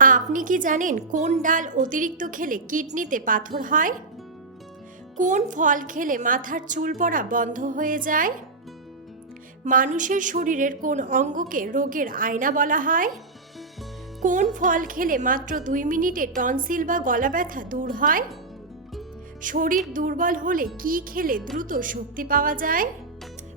আপনি কি জানেন কোন ডাল অতিরিক্ত খেলে কিডনিতে পাথর হয়? কোন ফল খেলে মাথার চুল পড়া বন্ধ হয়ে যায়? মানুষের শরীরের কোন অঙ্গকে রোগের আয়না বলা হয়? কোন ফল খেলে মাত্র দুই মিনিটে টনসিল বা গলা ব্যথা দূর হয়? শরীর দুর্বল হলে কি খেলে দ্রুত শক্তি পাওয়া যায়?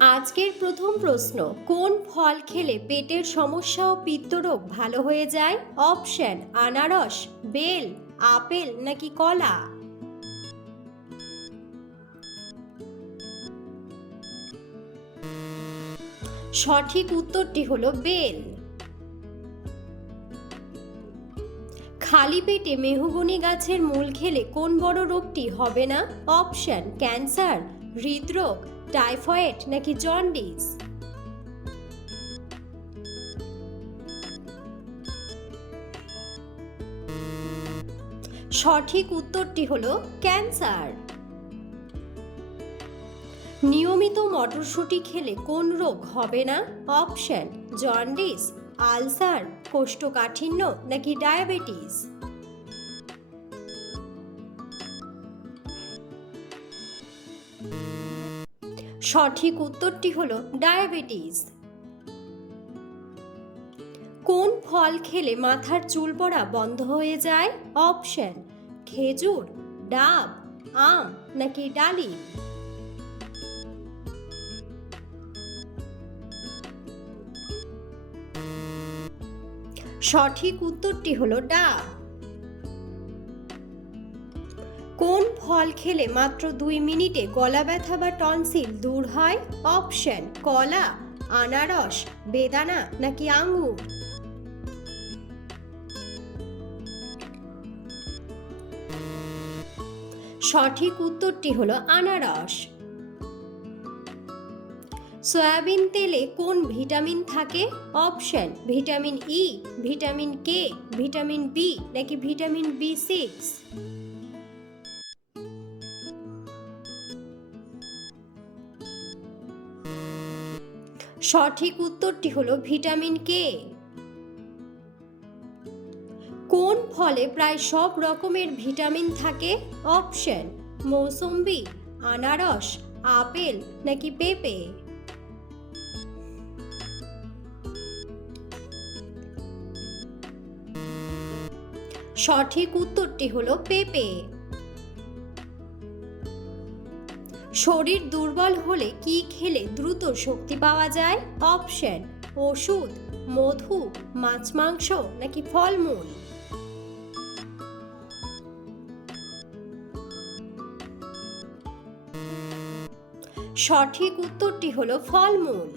আজকের প্রথম প্রশ্ন, কোন ফল খেলে পেটের সমস্যা ও পিত্তরোগ ভালো হয়ে যায়? অপশন, আনারস, বেল, আপেল নাকি কলা? সঠিক উত্তরটি হলো বেল। খালি পেটে মেহগনি গাছের মূল খেলে কোন বড় রোগটি হবে না? অপশন, ক্যান্সার, হৃদরোগ টাইফয়েড নাকি জন্ডিস? সঠিক উত্তরটি হলো ক্যান্সার। নিয়মিত মটরশুঁটি খেলে কোন রোগ হবে না? অপশন, জন্ডিস, আলসার, কোষ্ঠকাঠিন্য নাকি ডায়াবেটিস? সঠিক উত্তরটি হল ডায়াবেটিস। কোন ফল খেলে মাথার চুল পড়া বন্ধ হয়ে যায়? অপশন, খেজুর, ডাব, আম নাকি ডালিম? সঠিক উত্তরটি হলো ডাব। ফল খেলে মাত্র দুই মিনিটে গলা ব্যথা বা টনসিল দূর হয়? অপশন, কলা, আনারস, বেদানা নাকি আঙ্গুর? সঠিক উত্তরটি হলো আনারস। সয়াবিন তেলে কোন ভিটামিন থাকে? Option, vitamin E, vitamin K, vitamin B নাকি ভিটামিন বি সিক্স? সঠিক উত্তরটি হলো ভিটামিন কে। কোন ফলে প্রায় সব রকমের ভিটামিন থাকে? অপশন, মৌসম্বি, আনারস, আপেল নাকি পেঁপে? সঠিক উত্তরটি হলো পেঁপে। শরীর দুর্বল হলে কি খেলে দ্রুত শক্তি পাওয়া যায়? অপশন, ওষুধ, মধু, মাছ, মাংস নাকি ফলমূল? সঠিক উত্তরটি হলো ফলমূল।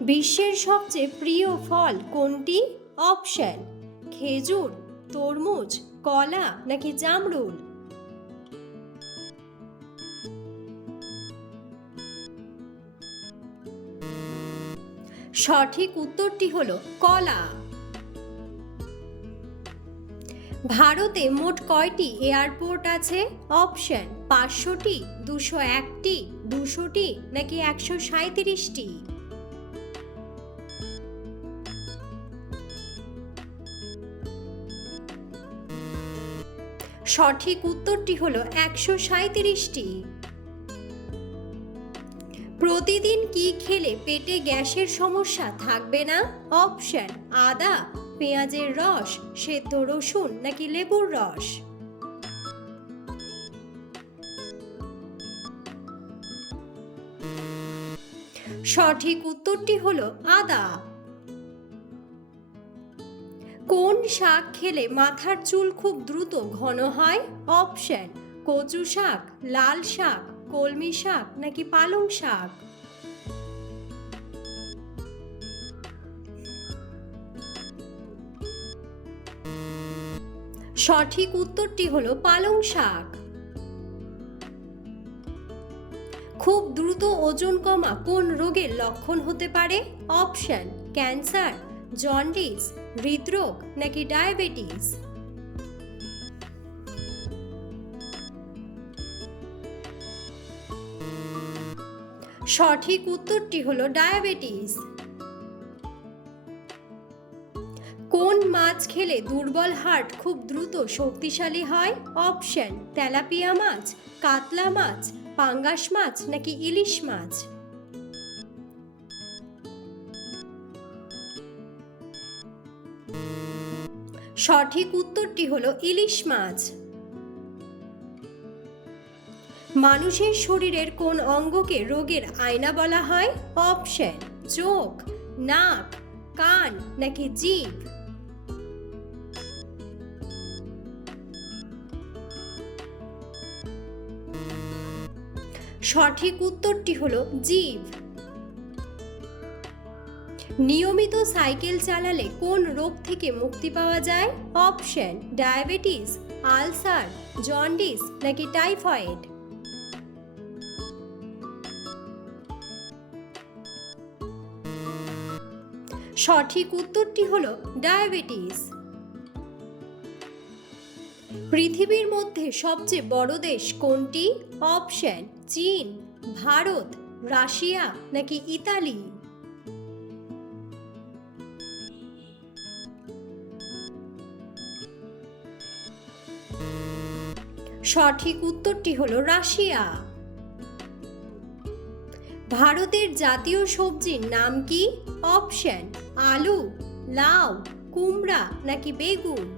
বিশ্বের সবচেয়ে প্রিয় ফল কোনটি? অপশন, খেজুর, তরমুজ, কলা নাকি জামরুল? সঠিক উত্তরটি হল কলা। ভারতে মোট কয়টি এয়ারপোর্ট আছে? অপশন, পাঁচশোটি, দুশো একটি, দুশোটি, নাকি একশো সাঁত্রিশটি সঠিক উত্তরটি হলো একশো সাঁত্রিশটি প্রতিদিন কি খেলে পেটে গ্যাসের সমস্যা থাকবে না? অপশন, আদা, পেঁয়াজের রস, সেদ্ধ রসুন নাকি লেবুর রস? সঠিক উত্তরটি হলো আদা। কোন শাক খেলে মাথার চুল খুব দ্রুত ঘন হয়? অপশন, কচু শাক, লাল শাক। কলমি শাক নাকি পালং শাক? সঠিক উত্তরটি হলো পালং শাক। খুব দ্রুত ওজন কমা কোন রোগের লক্ষণ হতে পারে? অপশন, ক্যান্সার, জন্ডিস, হৃদরোগ নাকি ডায়াবেটিস? সঠিক উত্তরটি হলো ডায়াবেটিস। কোন মাছ খেলে দুর্বল হার্ট খুব দ্রুত শক্তিশালী হয়? অপশন, তেলাপিয়া মাছ, কাতলা মাছ, পাঙ্গাস মাছ নাকি ইলিশ মাছ? সঠিক উত্তরটি হলো ইলিশ মাছ। মানুষের শরীরের কোন অঙ্গকে রোগের আয়না বলা হয়? অপশন, চোখ, নাক, কান নাকি জিভ? সঠিক উত্তরটি হলো জীব নিয়মিত সাইকেল চালালে কোন রোগ থেকে মুক্তি পাওয়া যায়? অপশন, ডায়াবেটিস, আলসার, জন্ডিস নাকি টাইফয়েড? সঠিক উত্তরটি হলো ডায়াবেটিস। পৃথিবীর মধ্যে সবচেয়ে বড় দেশ কোনটি? অপশন, চীন, ভারত, রাশিয়া নাকি ইতালি? সঠিক উত্তরটি হলো রাশিয়া। ভারতের জাতীয় সবজির নাম কি? অপশন, আলু, লাউ, কুমড়া নাকি বেগুন?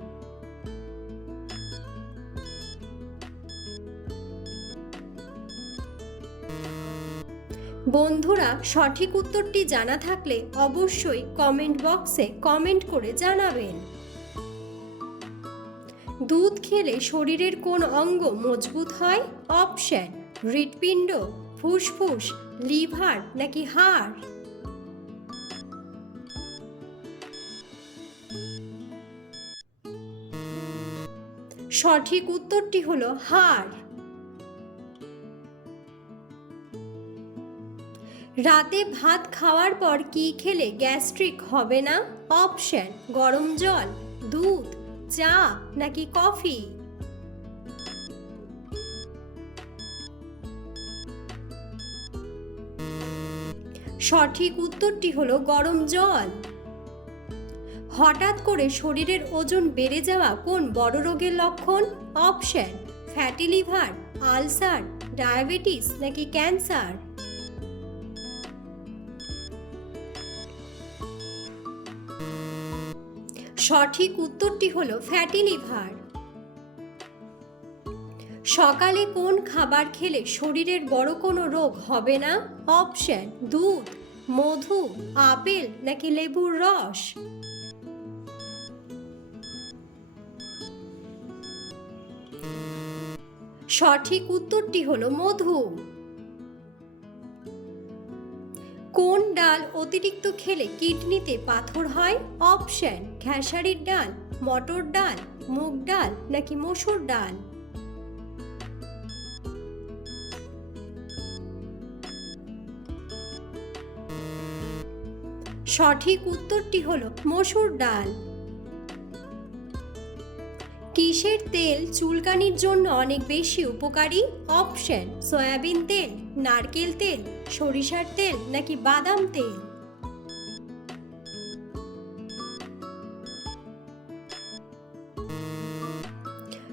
বন্ধুরা, সঠিক উত্তরটি জানা থাকলে অবশ্যই কমেন্ট বক্সে কমেন্ট করে জানাবেন। দুধ খেলে শরীরের কোন অঙ্গ মজবুত হয়? অপশন, হৃৎপিণ্ড, ফুসফুস লিভার নাকি হাড়? সঠিক উত্তরটি হলো হাড়। রাতে ভাত খাওয়ার পর কি খেলে গ্যাস্ট্রিক হবে না? অপশন, গরম জল, দুধ, চা নাকি কফি? সঠিক উত্তরটি হলো গরম জল। হঠাৎ করে শরীরের ওজন বেড়ে যাওয়া কোন বড় রোগের লক্ষণ? Option, fatty liver, ulcer, diabetes নাকি ক্যান্সার? সঠিক উত্তরটি হলো ফ্যাটি লিভার। সকালে কোন খাবার খেলে শরীরের বড় কোনো রোগ হবে না? অপশন, দুধ, মধু, আপেল নাকি লেবুর রস? সঠিক উত্তরটি হলো মধু। কোন ডাল অতিরিক্ত খেলে কিডনিতে পাথর হয়? অপশন, খেসারির ডাল, মটর ডাল, মুগ ডাল নাকি মসুর ডাল? সঠিক উত্তরটি হলো মসুর ডাল। কিসের তেল চুলকানির জন্য অনেক বেশি উপকারী? অপশন, সয়াবিন তেল, নারকেল তেল, সরিষার তেল নাকি বাদাম তেল?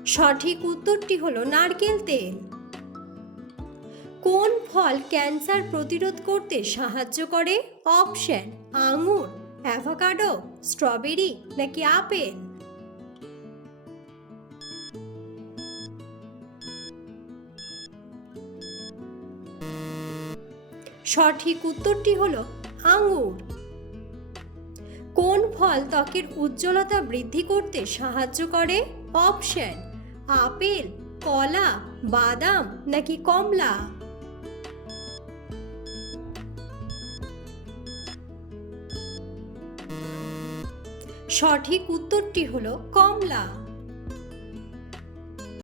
সঠিক উত্তরটি হলো নারকেল তেল। কোন ফল ক্যান্সার প্রতিরোধ করতে সাহায্য করে? অপশন, আঙুর, অ্যাভোকাডো, স্ট্রবেরি নাকি আপেল? সঠিক উত্তরটি হলো আঙুর। কোন ফল ত্বকের উজ্জ্বলতা বৃদ্ধি করতে সাহায্য করে? অপশন, আপেল, কলা, বাদাম নাকি কমলা? সঠিক উত্তরটি হলো কমলা।